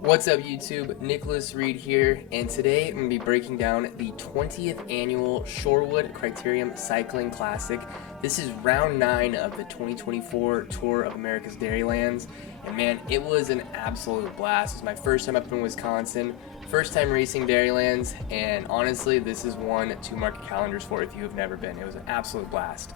What's up YouTube, Nicholas Reed here, and today I'm going to be breaking down the 20th annual Shorewood Criterium Cycling Classic. This is round 9 of the 2024 Tour of America's Dairylands, and man, it was an absolute blast. It was my first time up in Wisconsin, first time racing Dairylands, and honestly, this is one to mark your calendars for if you have never been. It was an absolute blast.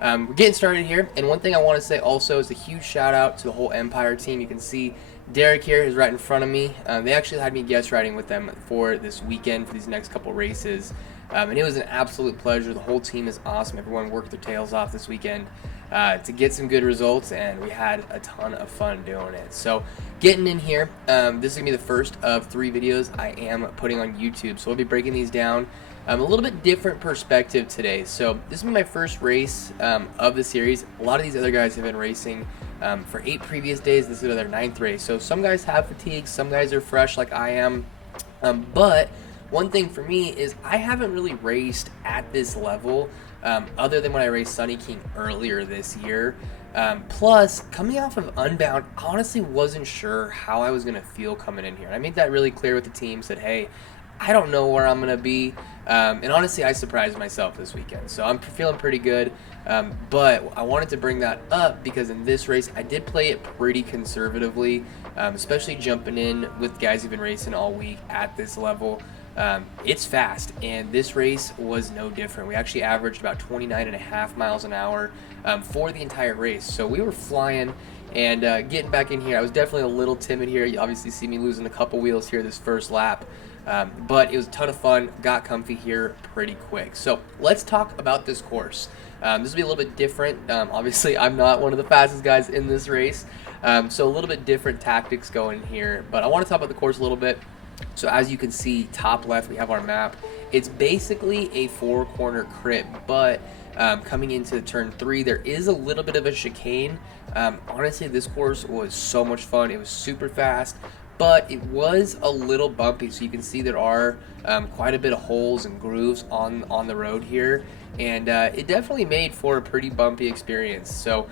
We're getting started here, and one thing I want to say also is a huge shout out to the whole Empyr team. You can see Derek here is right in front of me. They actually had me guest riding with them for this weekend for these next couple races, and it was an absolute pleasure. The whole team is awesome. Everyone worked their tails off this weekend to get some good results, and we had a ton of fun doing it. So getting in here, this is going to be the first of 3 videos I am putting on YouTube, so we'll be breaking these down. A little bit different perspective today. So this will be my first race of the series. A lot of these other guys have been racing for 8 previous days. This is their 9th race. So some guys have fatigue, some guys are fresh like I am. But one thing for me is I haven't really raced at this level other than when I raced Sunny King earlier this year. Plus, coming off of Unbound, I honestly wasn't sure how I was going to feel coming in here. And I made that really clear with the team, said, hey, I don't know where I'm going to be, and honestly, I surprised myself this weekend, so I'm feeling pretty good, but I wanted to bring that up because in this race, I did play it pretty conservatively, especially jumping in with guys who've been racing all week at this level. It's fast, and this race was no different. We actually averaged about 29.5 miles an hour for the entire race, so we were flying. And getting back in here, I was definitely a little timid here. You obviously see me losing a couple wheels here this first lap. But it was a ton of fun, got comfy here pretty quick. So let's talk about this course. This will be a little bit different. Obviously, I'm not one of the fastest guys in this race, so a little bit different tactics going here. But I want to talk about the course a little bit. So as you can see, top left, we have our map. It's basically a 4-corner crit, but coming into turn 3, there is a little bit of a chicane. Honestly, this course was so much fun. It was super fast, but it was a little bumpy, so you can see there are quite a bit of holes and grooves on the road here, and it definitely made for a pretty bumpy experience. So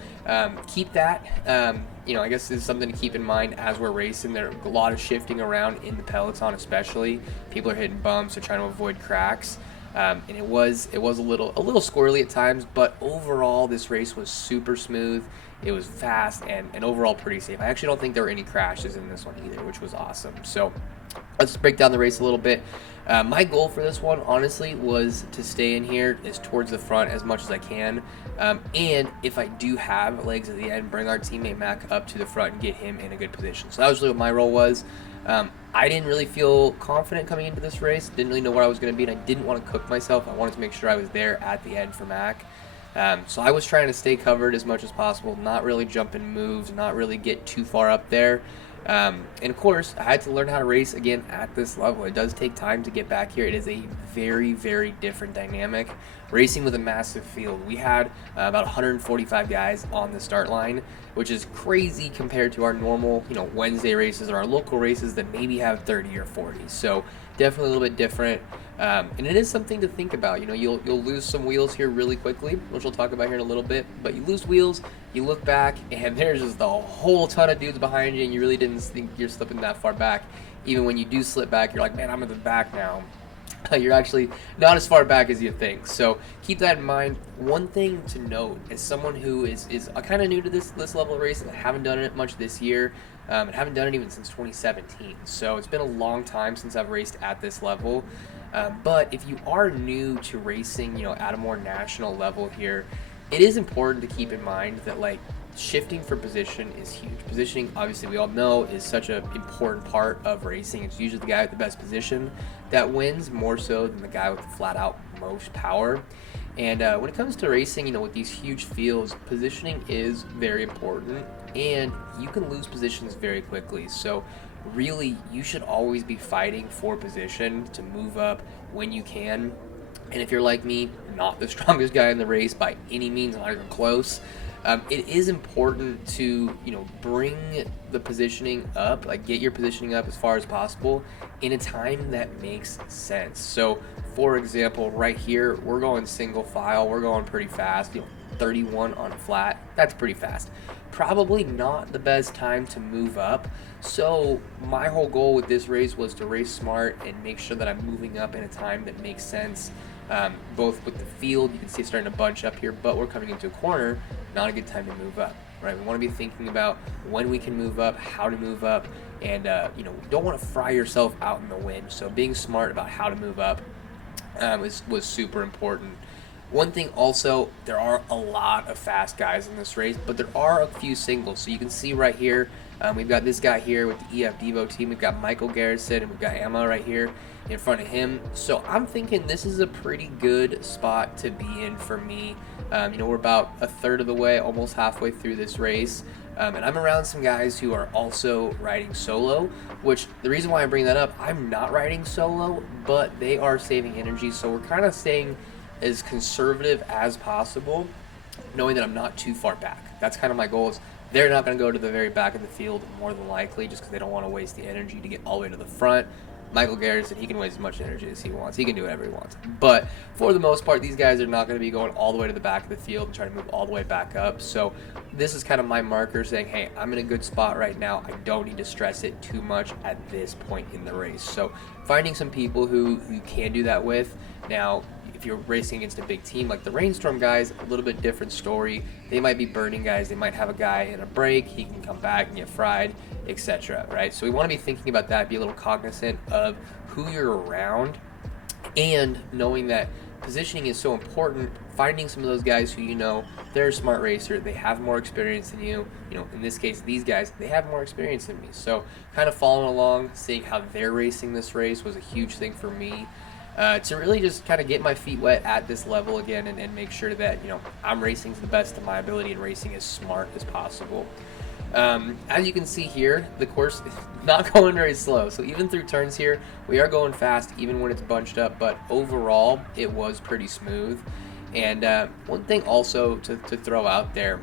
keep that, I guess this is something to keep in mind as we're racing. There are a lot of shifting around in the peloton, especially. People are hitting bumps or trying to avoid cracks. And it was a little squirrely at times, but overall this race was super smooth. It was fast and overall pretty safe. I actually don't think there were any crashes in this one either, which was awesome. So let's break down the race a little bit. My goal for this one, honestly, was to stay in here as towards the front as much as I can. And if I do have legs at the end, bring our teammate Mac up to the front and get him in a good position. So that was really what my role was. I didn't really feel confident coming into this race. Didn't really know where I was going to be, and I didn't want to cook myself. I wanted to make sure I was there at the end for Mac. So I was trying to stay covered as much as possible, not really jump in moves, not really get too far up there. And of course, I had to learn how to race again at this level. It does take time to get back here. It is a very, very different dynamic. Racing with a massive field. We had about 145 guys on the start line, which is crazy compared to our normal, Wednesday races or our local races that maybe have 30 or 40. So definitely a little bit different. And it is something to think about. You'll lose some wheels here really quickly, which we'll talk about here in a little bit. But you lose wheels, you look back, and there's just a whole ton of dudes behind you, and you really didn't think you're slipping that far back. Even when you do slip back, you're like, man, I'm at the back now. You're actually not as far back as you think. So keep that in mind. One thing to note, as someone who is kind of new to this level of racing, I haven't done it much this year, and haven't done it even since 2017. So it's been a long time since I've raced at this level. But if you are new to racing, at a more national level here, it is important to keep in mind that shifting for position is huge. Positioning, obviously, we all know is such an important part of racing. It's usually the guy with the best position that wins more so than the guy with the flat out most power. And when it comes to racing, with these huge fields, positioning is very important, and you can lose positions very quickly. So really, you should always be fighting for position to move up when you can. And if you're like me, not the strongest guy in the race by any means, not even close, it is important to, bring the positioning up, get your positioning up as far as possible in a time that makes sense. So, for example, right here, we're going single file, we're going pretty fast. 31 on a flat. That's pretty fast. Probably not the best time to move up. So my whole goal with this race was to race smart and make sure that I'm moving up in a time that makes sense. Both with the field, you can see it's starting to bunch up here, but we're coming into a corner, not a good time to move up, right? We want to be thinking about when we can move up, how to move up, and don't want to fry yourself out in the wind. So being smart about how to move up was super important. One thing also, there are a lot of fast guys in this race, but there are a few singles. So you can see right here, we've got this guy here with the EF Devo team. We've got Michael Garrison, and we've got Emma right here in front of him. So I'm thinking this is a pretty good spot to be in for me. We're about a third of the way, almost halfway through this race. And I'm around some guys who are also riding solo, which the reason why I bring that up, I'm not riding solo, but they are saving energy. So we're kind of staying as conservative as possible, knowing that I'm not too far back. That's kind of my goal. Is they're not going to go to the very back of the field more than likely, just because they don't want to waste the energy to get all the way to the front. Michael Garrison, he can waste as much energy as he wants. He can do whatever he wants. But for the most part, these guys are not going to be going all the way to the back of the field and trying to move all the way back up. So this is kind of my marker saying, hey, I'm in a good spot right now. I don't need to stress it too much at this point in the race. So finding some people who you can do that with. Now, if you're racing against a big team like the Rainstorm guys, a little bit different story. They might be burning guys. They might have a guy in a break. He can come back and get fried, etc. Right? So we want to be thinking about that, be a little cognizant of who you're around, and knowing that positioning is so important. Finding some of those guys who they're a smart racer. They have more experience than you. In this case, these guys, they have more experience than me. So kind of following along, seeing how they're racing this race was a huge thing for me. To really just kind of get my feet wet at this level again and make sure that, I'm racing to the best of my ability and racing as smart as possible. As you can see here, the course is not going very slow. So even through turns here, we are going fast even when it's bunched up, but overall, it was pretty smooth. And one thing also to throw out there,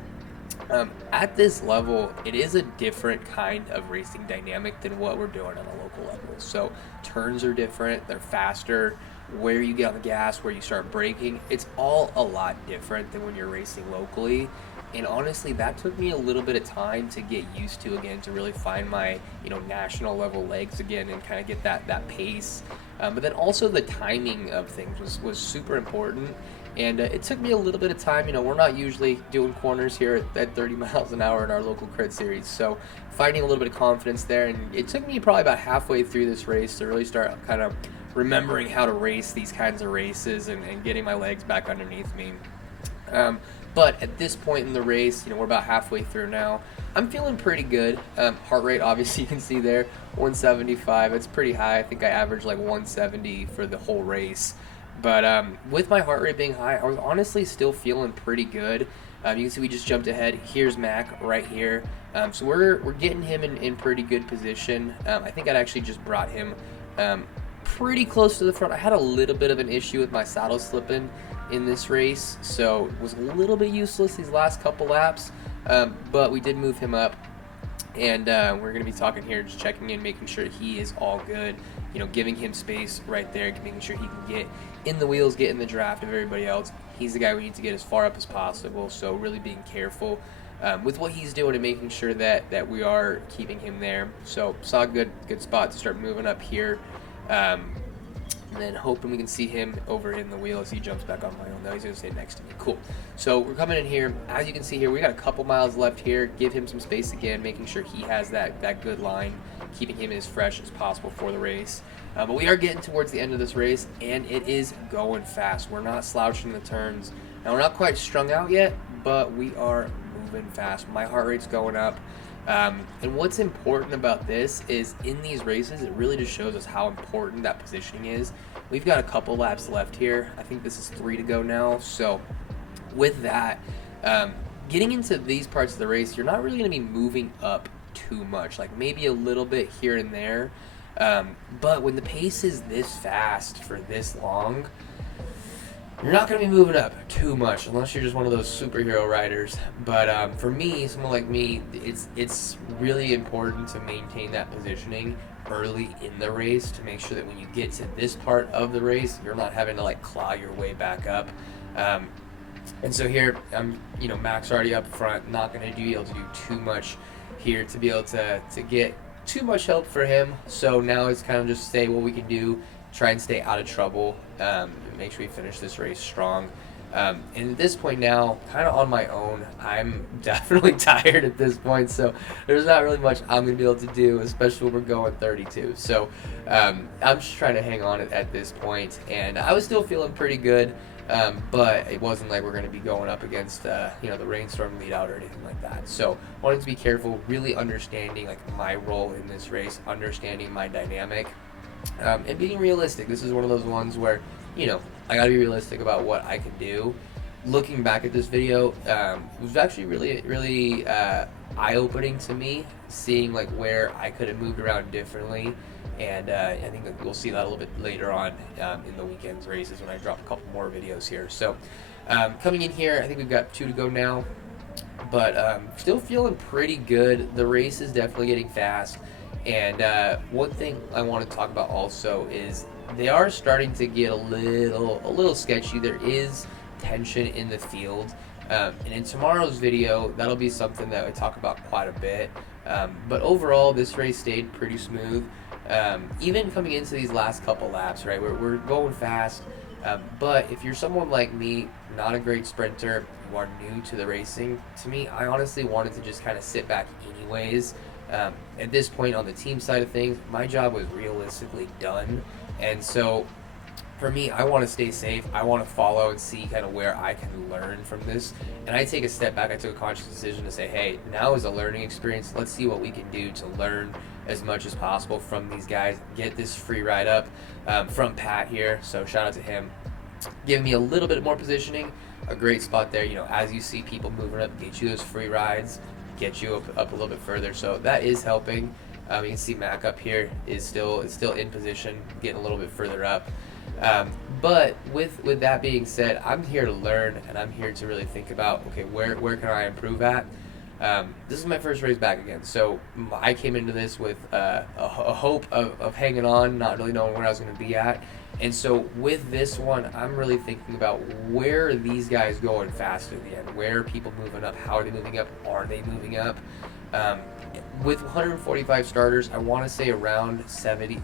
at this level, it is a different kind of racing dynamic than what we're doing on a local level. So turns are different, they're faster, where you get on the gas, where you start braking, it's all a lot different than when you're racing locally. And honestly, that took me a little bit of time to get used to again, to really find my, national level legs again and kind of get that pace. But then also the timing of things was super important. And it took me a little bit of time. We're not usually doing corners here at 30 miles an hour in our local crit series. So finding a little bit of confidence there. And it took me probably about halfway through this race to really start kind of remembering how to race these kinds of races and getting my legs back underneath me. But at this point in the race, we're about halfway through now. I'm feeling pretty good. Heart rate, obviously, you can see there, 175. It's pretty high. I think I averaged like 170 for the whole race. But with my heart rate being high, I was honestly still feeling pretty good. You can see we just jumped ahead. Here's Mac right here. So we're getting him in pretty good position. I think I'd actually just brought him pretty close to the front. I had a little bit of an issue with my saddle slipping in this race, so it was a little bit useless these last couple laps. But we did move him up. And we're going to be talking here, just checking in, making sure he is all good, giving him space right there, making sure he can get in the wheels, get in the draft of everybody else. He's the guy we need to get as far up as possible, so really being careful with what he's doing and making sure that we are keeping him there. So saw a good spot to start moving up here. And then hoping we can see him over in the wheel as he jumps back on my own. Now he's going to stay next to me. Cool. So we're coming in here. As you can see here, we got a couple miles left here. Give him some space again, making sure he has that good line, keeping him as fresh as possible for the race. But we are getting towards the end of this race, and it is going fast. We're not slouching the turns. Now, we're not quite strung out yet, but we are moving fast. My heart rate's going up. And what's important about this is in these races, it really just shows us how important that positioning is. We've got a couple laps left here. I think this is 3 to go now. So with that, getting into these parts of the race, you're not really going to be moving up too much, like maybe a little bit here and there. But when the pace is this fast for this long, you're not going to be moving up too much unless you're just one of those superhero riders. But for me, someone like me, it's really important to maintain that positioning early in the race to make sure that when you get to this part of the race, you're not having to claw your way back up. And so here, Mac's already up front. Not going to be able to do too much here to be able to get too much help for him. So now it's kind of just say what we can do, try and stay out of trouble, make sure we finish this race strong. And at this point now, kind of on my own, I'm definitely tired at this point, so there's not really much I'm going to be able to do, especially when we're going 32. So I'm just trying to hang on at this point, and I was still feeling pretty good, but it wasn't like we're going to be going up against the rainstorm lead out or anything like that. So wanted to be careful, really understanding like my role in this race, understanding my dynamic, and being realistic. This is one of those ones where I gotta be realistic about what I can do. Looking back at this video, it was actually really eye-opening to me, seeing like where I could have moved around differently, and I think that we'll see that a little bit later on in the weekend's races when I drop a couple more videos here. So coming in here, I think we've got 2 to go now, but still feeling pretty good. The race is definitely getting fast, and one thing I want to talk about also is they are starting to get a little sketchy. There is tension in the field, and in tomorrow's video that'll be something that I talk about quite a bit, but overall this race stayed pretty smooth, even coming into these last couple laps, right? We're going fast, but if you're someone like me, not a great sprinter, you are new to the racing, to me, I honestly wanted to just kind of sit back anyways. At this point on the team side of things, my job was realistically done. And so for me, I want to stay safe. I want to follow and see kind of where I can learn from this. And I take a step back. I took a conscious decision to say, hey, now is a learning experience. Let's see what we can do to learn as much as possible from these guys. Get this free ride up from Pat here. So shout out to him. Giving me a little bit more positioning. A great spot there. As you see people moving up, get you those free rides, get you up a little bit further. So that is helping. You can see Mac up here is still in position, getting a little bit further up. But with that being said, I'm here to learn, and I'm here to really think about, okay, where can I improve at? This is my first race back again, so I came into this with a hope of hanging on, not really knowing where I was going to be at. And so with this one, I'm really thinking about where are these guys going faster at the end? Where are people moving up? How are they moving up? Are they moving up? With 145 starters, I want to say around 70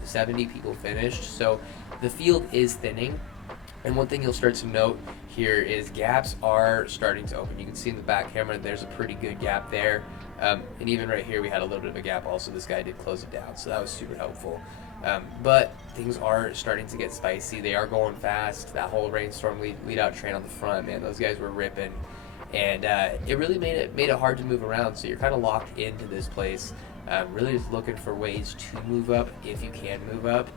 people finished. So the field is thinning. And one thing you'll start to note here is gaps are starting to open. You can see in the back camera there's a pretty good gap there. And even right here we had a little bit of a gap also. This guy did close it down, so that was super helpful. But things are starting to get spicy. They are going fast. That whole rainstorm lead out train on the front, man, those guys were ripping. And it really made it hard to move around, so you're kind of locked into this place. Really just looking for ways to move up if you can move up.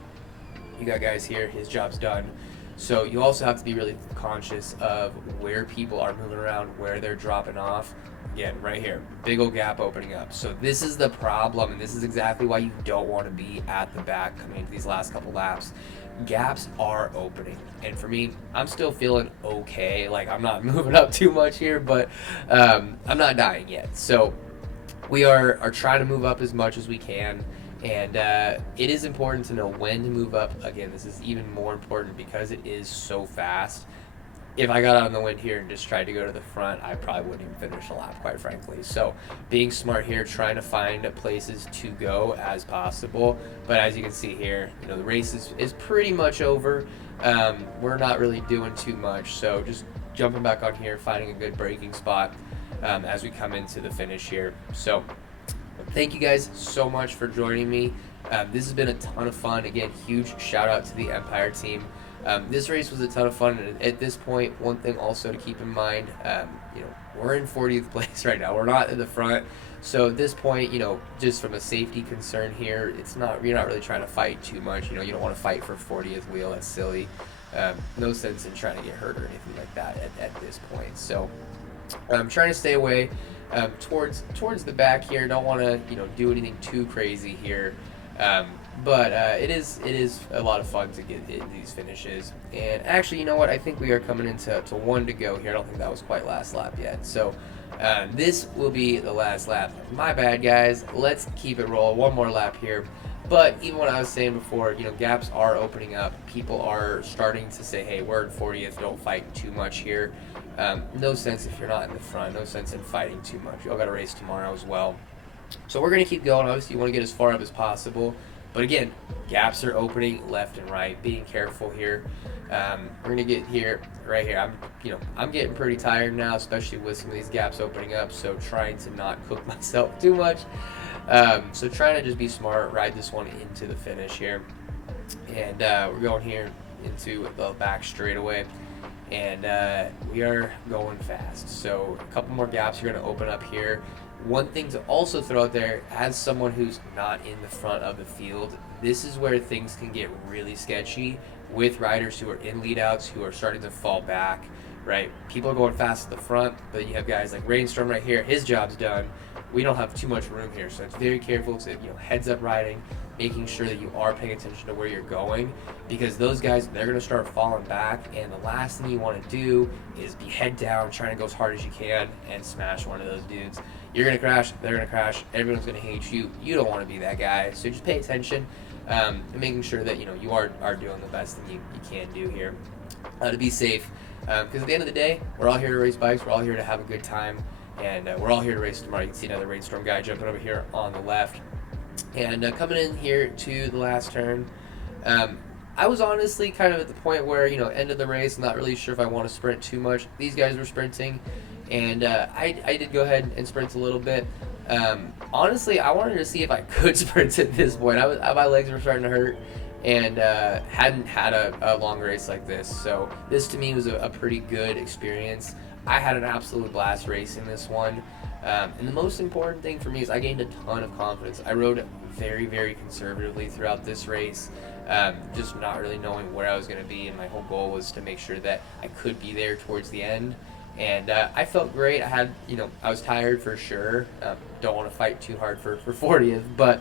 You got guys here, his job's done. So you also have to be really conscious of where people are moving around, where they're dropping off. Again, right here, big old gap opening up. So this is the problem, and this is exactly why you don't want to be at the back coming into these last couple laps. Gaps are opening, and for me, I'm still feeling okay. Like, I'm not moving up too much here, but I'm not dying yet. So we are trying to move up as much as we can, and it is important to know when to move up. Again, this is even more important because it is so fast. If I got out in the wind here and just tried to go to the front, I probably wouldn't even finish a lap, quite frankly. So being smart here, trying to find places to go as possible. But as you can see here, the race is pretty much over. We're not really doing too much. So just jumping back on here, finding a good braking spot as we come into the finish here. So thank you guys so much for joining me. This has been a ton of fun. Again, huge shout out to the Empyr team. This race was a ton of fun, and at this point, one thing also to keep in mind, we're in 40th place right now. We're not in the front, so at this point, just from a safety concern here, you're not really trying to fight too much. You don't want to fight for 40th wheel. That's silly. No sense in trying to get hurt or anything like that at this point. So I'm trying to stay away towards the back here. Don't want to do anything too crazy here. But it is a lot of fun to get these finishes. And actually, you know what? I think we are coming into 1 to go here. I don't think that was quite last lap yet. So this will be the last lap. My bad, guys. Let's keep it rolling. One more lap here. But even what I was saying before, gaps are opening up. People are starting to say, hey, we're in 40th, don't fight too much here. No sense if you're not in the front, no sense in fighting too much. You all got a race tomorrow as well. So we're going to keep going. Obviously, you want to get as far up as possible. But again, gaps are opening left and right. Being careful here. We're going to get here, right here. I'm getting pretty tired now, especially with some of these gaps opening up. So trying to not cook myself too much. So trying to just be smart, ride this one into the finish here. And we're going here into the back straightaway. And we are going fast. So a couple more gaps are going to open up here. One thing to also throw out there, as someone who's not in the front of the field, this is where things can get really sketchy with riders who are in leadouts, who are starting to fall back, right? People are going fast at the front, but you have guys like Rainstorm right here. His job's done. We don't have too much room here, so it's very careful to heads up riding, making sure that you are paying attention to where you're going, because those guys, they're going to start falling back, and the last thing you want to do is be head down trying to go as hard as you can and smash one of those dudes. You're going to crash, they're going to crash, everyone's going to hate you. You don't want to be that guy, so just pay attention and making sure that you are doing the best thing you can do here to be safe, because at the end of the day, we're all here to race bikes, we're all here to have a good time, and we're all here to race tomorrow. You can see another Rainstorm guy jumping over here on the left. And coming in here to the last turn, I was honestly kind of at the point where, end of the race, not really sure if I want to sprint too much. These guys were sprinting, and I did go ahead and sprint a little bit. Honestly, I wanted to see if I could sprint at this point. My legs were starting to hurt, and hadn't had a long race like this. So this to me was a pretty good experience. I had an absolute blast racing this one. And the most important thing for me is I gained a ton of confidence. I rode very, very conservatively throughout this race, just not really knowing where I was going to be, and my whole goal was to make sure that I could be there towards the end. And I felt great. I was tired for sure. Don't want to fight too hard for 40th, but